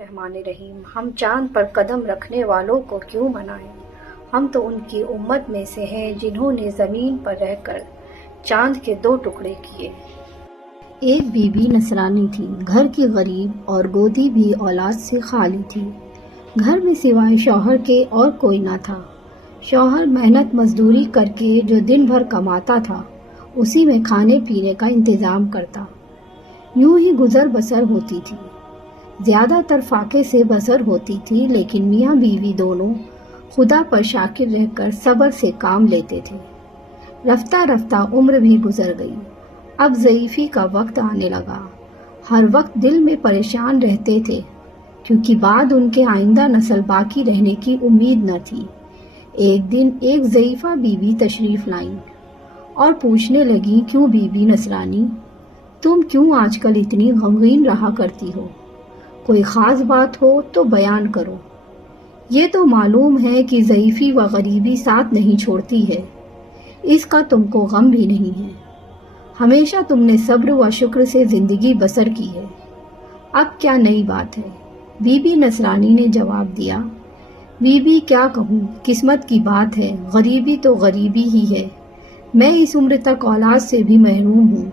الرحمن الرحیم۔ ہم چاند پر قدم رکھنے والوں کو کیوں منائیں؟ ہم تو ان کی امت میں سے ہیں جنہوں نے زمین پر رہ کر چاند کے 2 ٹکڑے کیے۔ ایک بی بی نصرانی تھی، گھر کی غریب اور گودی بھی اولاد سے خالی تھی۔ گھر میں سوائے شوہر کے اور کوئی نہ تھا۔ شوہر محنت مزدوری کر کے جو دن بھر کماتا تھا اسی میں کھانے پینے کا انتظام کرتا۔ یوں ہی گزر بسر ہوتی تھی۔ زیادہ تر فاقے سے بسر ہوتی تھی، لیکن میاں بیوی دونوں خدا پر شاکر رہ کر صبر سے کام لیتے تھے۔ رفتہ رفتہ عمر بھی گزر گئی۔ اب ضعیفی کا وقت آنے لگا۔ ہر وقت دل میں پریشان رہتے تھے، کیونکہ بعد ان کے آئندہ نسل باقی رہنے کی امید نہ تھی۔ ایک دن ایک ضعیفہ بی بی تشریف لائیں اور پوچھنے لگی، کیوں بی بی نصرانی، تم کیوں آج کل اتنی غمگین رہا کرتی ہو؟ کوئی خاص بات ہو تو بیان کرو۔ یہ تو معلوم ہے کہ ضعیفی و غریبی ساتھ نہیں چھوڑتی ہے، اس کا تم کو غم بھی نہیں ہے۔ ہمیشہ تم نے صبر و شکر سے زندگی بسر کی ہے، اب کیا نئی بات ہے؟ بی بی نصرانی نے جواب دیا، بی بی کیا کہوں، قسمت کی بات ہے، غریبی تو غریبی ہی ہے۔ میں اس عمر تک اولاد سے بھی محروم ہوں۔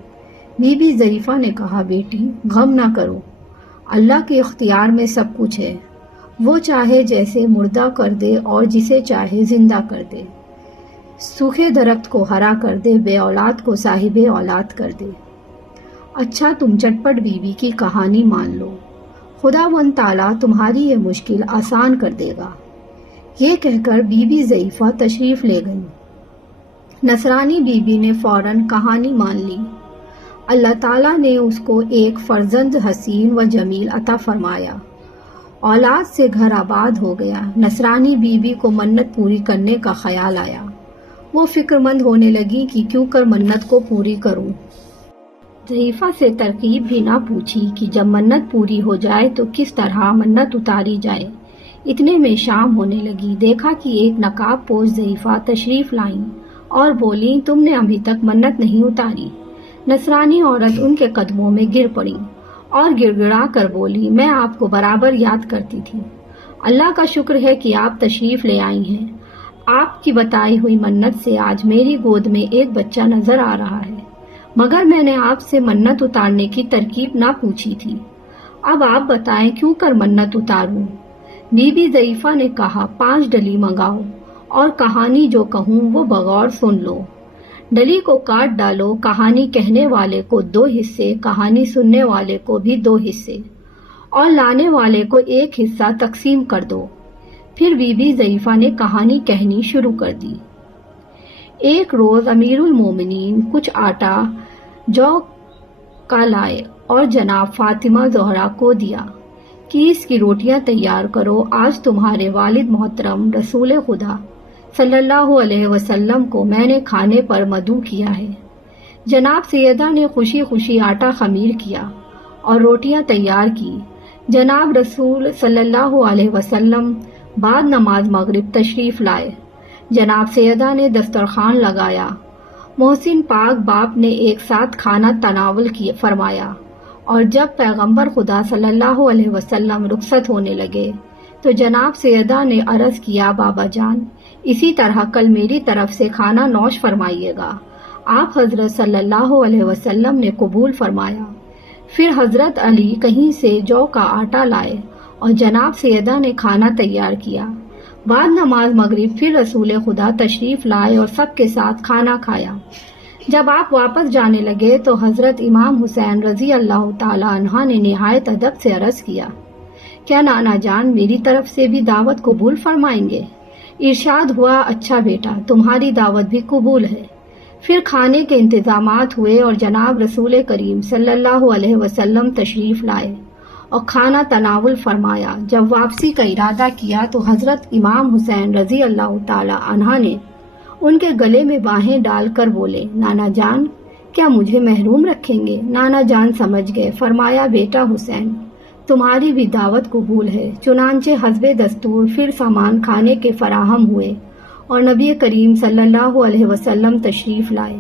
بی بی ضعیفہ نے کہا، بیٹی غم نہ کرو، اللہ کے اختیار میں سب کچھ ہے، وہ چاہے جیسے مردہ کر دے اور جسے چاہے زندہ کر دے، سوکھے درخت کو ہرا کر دے، بے اولاد کو صاحب اولاد کر دے۔ اچھا تم چٹپٹ بی بی کی کہانی مان لو، خداوند تعالیٰ تمہاری یہ مشکل آسان کر دے گا۔ یہ کہہ کر بی بی ضعیفہ تشریف لے گئیں۔ نصرانی بی بی نے فوراً کہانی مان لی۔ اللہ تعالیٰ نے اس کو ایک فرزند حسین و جمیل عطا فرمایا، اولاد سے گھر آباد ہو گیا۔ نصرانی بی بی کو منت پوری کرنے کا خیال آیا۔ وہ فکر مند ہونے لگی کہ کیوں کر منت کو پوری کروں۔ ضعیفہ سے ترکیب بھی نہ پوچھی کہ جب منت پوری ہو جائے تو کس طرح منت اتاری جائے۔ اتنے میں شام ہونے لگی۔ دیکھا کہ ایک نقاب پوش ضعیفہ تشریف لائیں اور بولیں، تم نے ابھی تک منت نہیں اتاری۔ نصرانی عورت ان کے قدموں میں گر پڑی اور گڑ گڑا کر بولی، میں آپ کو برابر یاد کرتی تھی، اللہ کا شکر ہے کہ آپ تشریف لے آئی ہیں۔ آپ کی بتائی ہوئی منت سے آج میری گود میں ایک بچہ نظر آ رہا ہے، مگر میں نے آپ سے منت اتارنے کی ترکیب نہ پوچھی تھی۔ اب آپ بتائیں کیوں کر منت اتاروں؟ بی بی ضعیفہ نے کہا، 5 ڈلی منگاؤ اور کہانی جو کہوں وہ بغور سن لو۔ ڈلی کو کاٹ ڈالو، کہانی کہنے والے کو 2 حصے، کہانی سننے والے کو بھی 2 حصے، اور لانے والے کو 1 حصہ تقسیم کر دو۔ پھر بی بی ضعیفہ نے کہانی کہنی شروع کر دی۔ ایک روز امیر المومنین کچھ آٹا جو کا لائے اور جناب فاطمہ زہرا کو دیا کہ اس کی روٹیاں تیار کرو، آج تمہارے والد محترم رسول خدا صلی اللہ علیہ وسلم کو میں نے کھانے پر مدعو کیا ہے۔ جناب سیدہ نے خوشی خوشی آٹا خمیر کیا اور روٹیاں تیار کی۔ جناب رسول صلی اللہ علیہ وسلم بعد نماز مغرب تشریف لائے۔ جناب سیدہ نے دسترخوان لگایا۔ محسن پاک باپ نے ایک ساتھ کھانا تناول فرمایا، اور جب پیغمبر خدا صلی اللہ علیہ وسلم رخصت ہونے لگے تو جناب سیدہ نے عرض کیا، بابا جان اسی طرح کل میری طرف سے کھانا نوش فرمائیے گا۔ آپ حضرت صلی اللہ علیہ وسلم نے قبول فرمایا۔ پھر حضرت علی کہیں سے جو کا آٹا لائے اور جناب سیدہ نے کھانا تیار کیا۔ بعد نماز مغرب پھر رسول خدا تشریف لائے اور سب کے ساتھ کھانا کھایا۔ جب آپ واپس جانے لگے تو حضرت امام حسین رضی اللہ تعالی عنہ نے نہایت ادب سے عرض کیا، کیا نانا جان میری طرف سے بھی دعوت قبول فرمائیں گے؟ ارشاد ہوا، اچھا بیٹا تمہاری دعوت بھی قبول ہے۔ پھر کھانے کے انتظامات ہوئے اور جناب رسول کریم صلی اللہ علیہ وسلم تشریف لائے اور کھانا تناول فرمایا۔ جب واپسی کا ارادہ کیا تو حضرت امام حسین رضی اللہ تعالی عنہ نے ان کے گلے میں باہیں ڈال کر بولے، نانا جان کیا مجھے محروم رکھیں گے؟ نانا جان سمجھ گئے، فرمایا، بیٹا حسین تمہاری بھی دعوت قبول ہے۔ چنانچہ حسب دستور پھر سامان کھانے کے فراہم ہوئے اور نبی کریم صلی اللہ علیہ وسلم تشریف لائے۔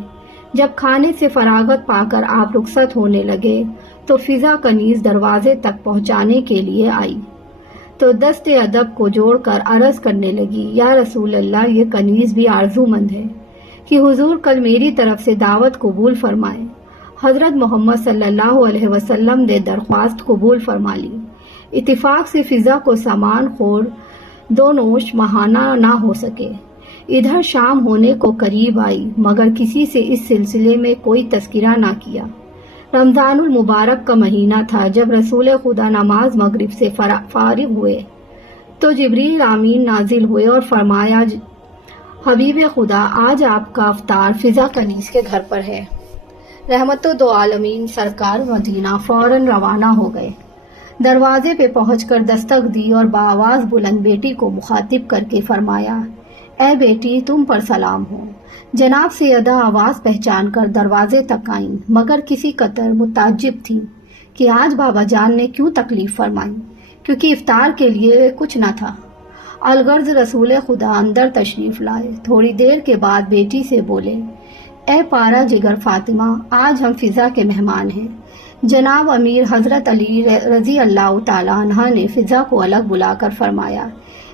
جب کھانے سے فراغت پا کر آپ رخصت ہونے لگے تو فضا کنیز دروازے تک پہنچانے کے لیے آئی۔ تو دست ادب کو جوڑ کر عرض کرنے لگی، یا رسول اللہ، یہ کنیز بھی آرزو مند ہے کہ حضور کل میری طرف سے دعوت قبول فرمائے۔ حضرت محمد صلی اللہ علیہ وسلم نے درخواست قبول فرما لی۔ اتفاق سے فضا کو سامان خور دو نوش ماہانہ نہ ہو سکے۔ ادھر شام ہونے کو قریب آئی مگر کسی سے اس سلسلے میں کوئی تذکرہ نہ کیا۔ رمضان المبارک کا مہینہ تھا۔ جب رسول خدا نماز مغرب سے فارغ ہوئے تو جبریل امین نازل ہوئے اور فرمایا، حبیب خدا، آج آپ کا افطار فضا کنیز کے گھر پر ہے۔ رحمت دو عالمین سرکار مدینہ فوراً روانہ ہو گئے۔ دروازے پہ پہنچ کر دستک دی اور بآواز بلند بیٹی کو مخاطب کر کے فرمایا، اے بیٹی، تم پر سلام ہو۔ جناب سیدہ آواز پہچان کر دروازے تک آئیں مگر کسی قدر متعجب تھیں کہ آج بابا جان نے کیوں تکلیف فرمائی، کیونکہ افطار کے لیے کچھ نہ تھا۔ الغرض رسول خدا اندر تشریف لائے۔ تھوڑی دیر کے بعد بیٹی سے بولے، اے پارا جگر فاطمہ، آج ہم فضا کے مہمان ہیں۔ جناب امیر حضرت علی رضی اللہ تعالیٰ عنہ نے فضا کو الگ بلا کر فرمایا،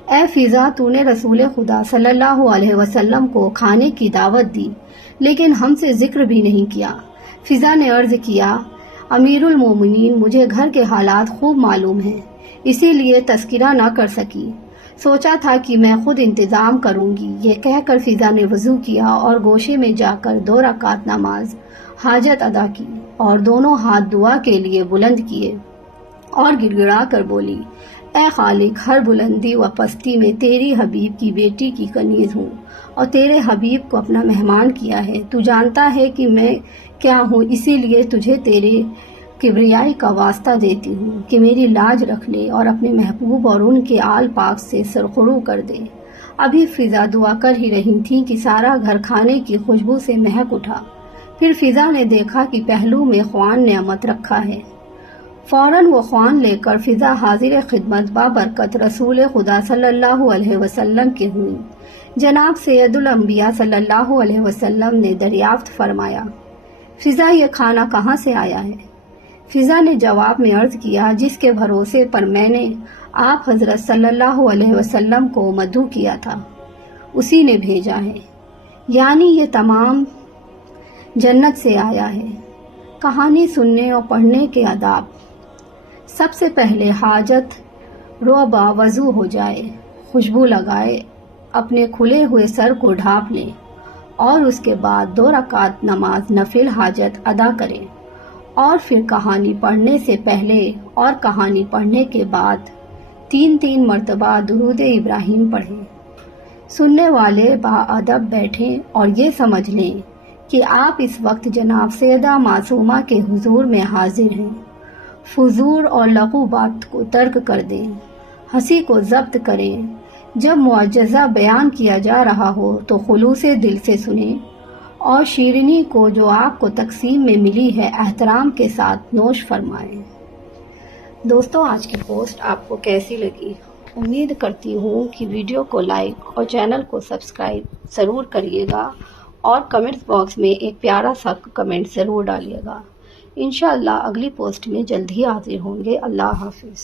اے فضا، تو نے رسول خدا صلی اللہ علیہ وسلم کو کھانے کی دعوت دی لیکن ہم سے ذکر بھی نہیں کیا۔ فضا نے عرض کیا، امیر المومنین، مجھے گھر کے حالات خوب معلوم ہیں، اسی لیے تذکرہ نہ کر سکی۔ سوچا تھا کہ میں خود انتظام کروں گی۔ یہ کہہ کر فضا نے وضو کیا اور گوشے میں جا کر 2 رکعت نماز حاجت ادا کی اور دونوں ہاتھ دعا کے لیے بلند کیے اور گڑ گڑا کر بولی، اے خالق، ہر بلندی و پستی میں تیری حبیب کی بیٹی کی کنیز ہوں اور تیرے حبیب کو اپنا مہمان کیا ہے۔ تو جانتا ہے کہ میں کیا ہوں، اسی لیے تجھے تیرے کبریائی کا واسطہ دیتی ہوں کہ میری لاج رکھ لے اور اپنے محبوب اور ان کے آل پاک سے سرخرو کر دے۔ ابھی فضا دعا کر ہی رہی تھی کہ سارا گھر کھانے کی خوشبو سے مہک اٹھا۔ پھر فضا نے دیکھا کہ پہلو میں خوان نعمت رکھا ہے۔ فوراً وہ خوان لے کر فضا حاضر خدمت بابرکت رسول خدا صلی اللہ علیہ وسلم کے ہوئی۔ جناب سید الانبیاء صلی اللہ علیہ وسلم نے دریافت فرمایا، فضا، یہ کھانا کہاں سے آیا ہے؟ فضا نے جواب میں عرض کیا، جس کے بھروسے پر میں نے آپ حضرت صلی اللہ علیہ وسلم کو مدعو کیا تھا، اسی نے بھیجا ہے، یعنی یہ تمام جنت سے آیا ہے۔ کہانی سننے اور پڑھنے کے آداب۔ سب سے پہلے حاجت ربا وضو ہو جائے، خوشبو لگائے، اپنے کھلے ہوئے سر کو ڈھانپ لیں اور اس کے بعد 2 رکعت نماز نفل حاجت ادا کریں اور پھر کہانی پڑھنے سے پہلے اور کہانی پڑھنے کے بعد 3 مرتبہ درود ابراہیم پڑھیں۔ سننے والے باادب بیٹھیں اور یہ سمجھ لیں کہ آپ اس وقت جناب سیدہ معصومہ کے حضور میں حاضر ہیں۔ فضول اور لغو بات کو ترک کر دیں، ہنسی کو ضبط کریں۔ جب معجزہ بیان کیا جا رہا ہو تو خلوص دل سے سنیں اور شیرینی کو جو آپ کو تقسیم میں ملی ہے احترام کے ساتھ نوش فرمائیں۔ دوستوں، آج کی پوسٹ آپ کو کیسی لگی؟ امید کرتی ہوں کہ ویڈیو کو لائک اور چینل کو سبسکرائب ضرور کریے گا اور کمنٹس باکس میں ایک پیارا سا کمنٹ ضرور ڈالیے گا۔ انشاءاللہ اگلی پوسٹ میں جلد ہی حاضر ہوں گے۔ اللہ حافظ۔